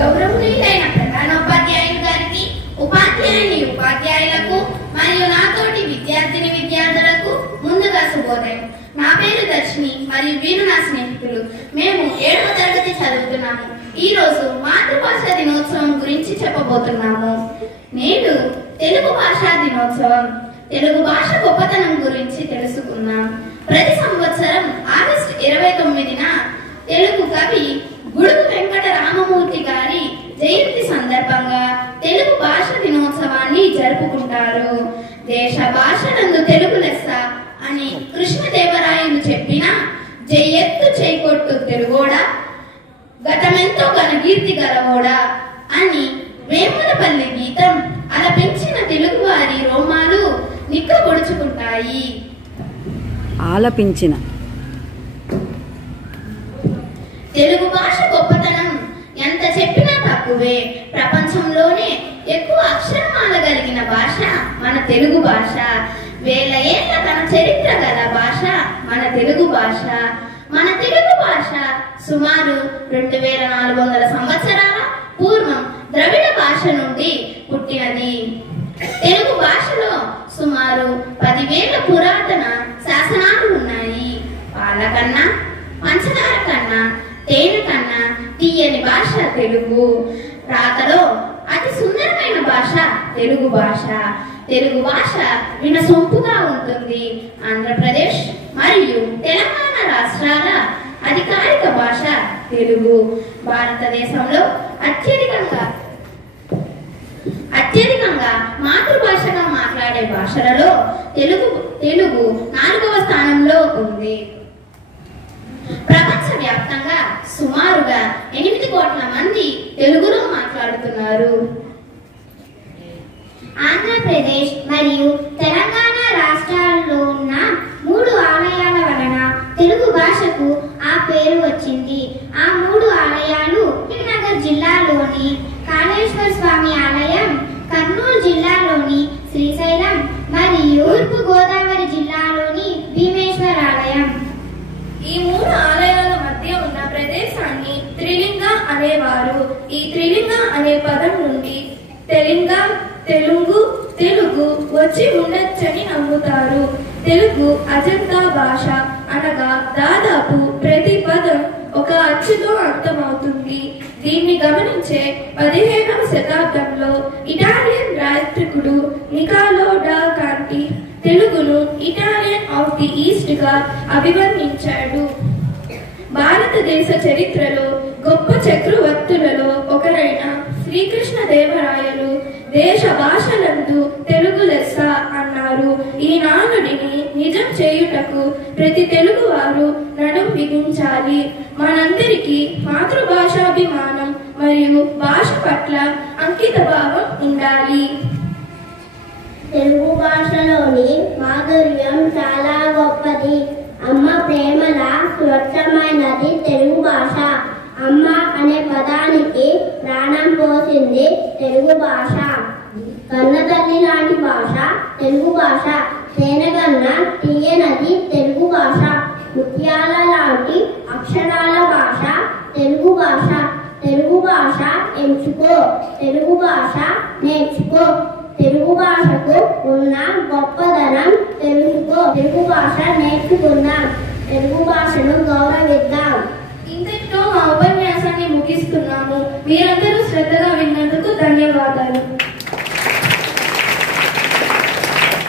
గౌరవనీయులైన ప్రధానోపాధ్యాయులు గారికి, ఉపాధ్యాయులకు మరియు నాతోటి విద్యార్థులకు ముందుగా శుభోదయం. నా పేరు దర్శిని మరియు వీరు నా స్నేహితులు. మేము 7వ తరగతి చదువుతున్నాము. ఈ రోజు మాతృభాషా దినోత్సవం గురించి చెప్పబోతున్నాము. నేడు తెలుగు భాషా దినోత్సవం. తెలుగు భాష గొప్పతనం గురించి తెలుసుకుందాం. ప్రతి సంవత్సరం ఆగస్టు 29న తెలుగు కవి గుడుగు వెంకట రామమూర్తి గారి జయంతి సందర్భంగా తెలుగు భాష దినోత్సవాన్ని జరుపుకుంటారు. దేశ భాషలందు తెలుగు లెస్స అని కృష్ణదేవరాయలు చెప్పిన జయెత్తు చేకొట్టు తెలుగోడా, గతమెంతో ఘనకీర్తి గలవోడా అని వేములపల్లి గీతం ఆలపించిన తెలుగు వారి రోమాలు నిక్కబొడుచుకుంటాయి. ఆలపించిన తెలుగు భాష గొప్పతనం ఎంత చెప్పినా తక్కువే. ప్రపంచంలోనే ఎక్కువ అక్షరమాల కలిగిన భాష మన తెలుగు భాష. వేల ఏళ్ల తన చరిత్ర గల భాష మన తెలుగు భాష. మన తెలుగు భాష సుమారు 2400 సంవత్సరాల పూర్వం ద్రవిడ భాష నుండి పుట్టినది. తెలుగు భాషలో సుమారు 10,000 పురాతన శాసనాలు ఉన్నాయి. పాల కన్నా, పంచదార కన్నా, తేనె కన్నా తీయని భాష తెలుగు. రాతలో అతి సుందరమైన భాష తెలుగు భాష. తెలుగు భాష వినసొంపుగా ఉంటుంది. ఆంధ్రప్రదేశ్ మరియు తెలంగాణ రాష్ట్రాల అధికారిక భాష తెలుగు. భారతదేశంలో అత్యధికంగా మాతృభాషగా మాట్లాడే భాషలలో తెలుగు 4వ స్థానంలో ఉంది. ప్రపంచవ్యాప్తంగా సుమారుగా 8 కోట్ల మంది తెలుగులో మాట్లాడుతున్నారు. ఆంధ్రప్రదేశ్ మరియు తెలంగాణ రాష్ట్రాల్లో ఉన్న 3 ఆలయాల వలన తెలుగు భాషకు ఆ పేరు వచ్చింది. ఆ 3 ఆలయాలు కరీంనగర్ జిల్లాలోని కాళేశ్వర స్వామి ఆలయం, కర్నూలు జిల్లాలోని శ్రీశైలం మరియు తూర్పు గోదావరి జిల్లాలోని భీమేశ్వర ఆలయం. ఈ 3 ఆలయాల మధ్య ఉన్న ప్రదేశాన్ని త్రిలింగ అనేవారు. ఈ త్రిలింగ అనే పదం నుండి తెలుగు వచ్చి ఉండొచ్చని నమ్ముతారు. తెలుగు అజంతా భాష అనగా దాదాపు ప్రతి పదం ఒక అచ్చుతో అంతమవుతుంది. దీన్ని గమనించే 15వ శతాబ్దంలో ఇటాలియన్ యాత్రికుడు నికాలో డా కాంటి తెలుగును ఇటాలియన్ ఆఫ్ ది ఈస్ట్ గా అభివర్ణించాడు. భారతదేశ చరిత్రలో గొప్ప చక్రవర్తులలో ఒకరైన శ్రీకృష్ణదేవరాయలు దేశ భాషలందు తెలుగు లెస్స అన్నారు. ఈ నానుడిని నిజం చేయుటకు ప్రతి తెలుగువారు నడుం బిగించాలి. మనందరికీ మాతృభాషాభిమానం మరియు భాష పట్ల అంకిత భావం ఉండాలి. తెలుగు భాషలోని మాధుర్యం చాలా గొప్పది. అమ్మ ప్రేమల స్వచ్ఛమైనది తెలుగు భాష. అమ్మ అనే పదానికి ప్రాణం పోసింది తెలుగు భాష. కన్నతల్లి లాంటి భాష తెలుగు భాష. తేనెగన్న తీయనది తెలుగు భాష. ముత్యాల లాంటి అక్షరాల భాష తెలుగు భాష. తెలుగు భాష ఎంచుకో, తెలుగు భాష నేర్చుకో. తెలుగు భాషకు ఉన్న గొప్పదనం తెలుసుకో. తెలుగు భాష నేర్చుకుందాం. తెలుగు భాషను గౌరవిద్దాం. ఇంతటితో మా ఉపన్యాసాన్ని ముగిస్తున్నాము. మీరందరూ శ్రద్ధగా విన్నందుకు ధన్యవాదాలు.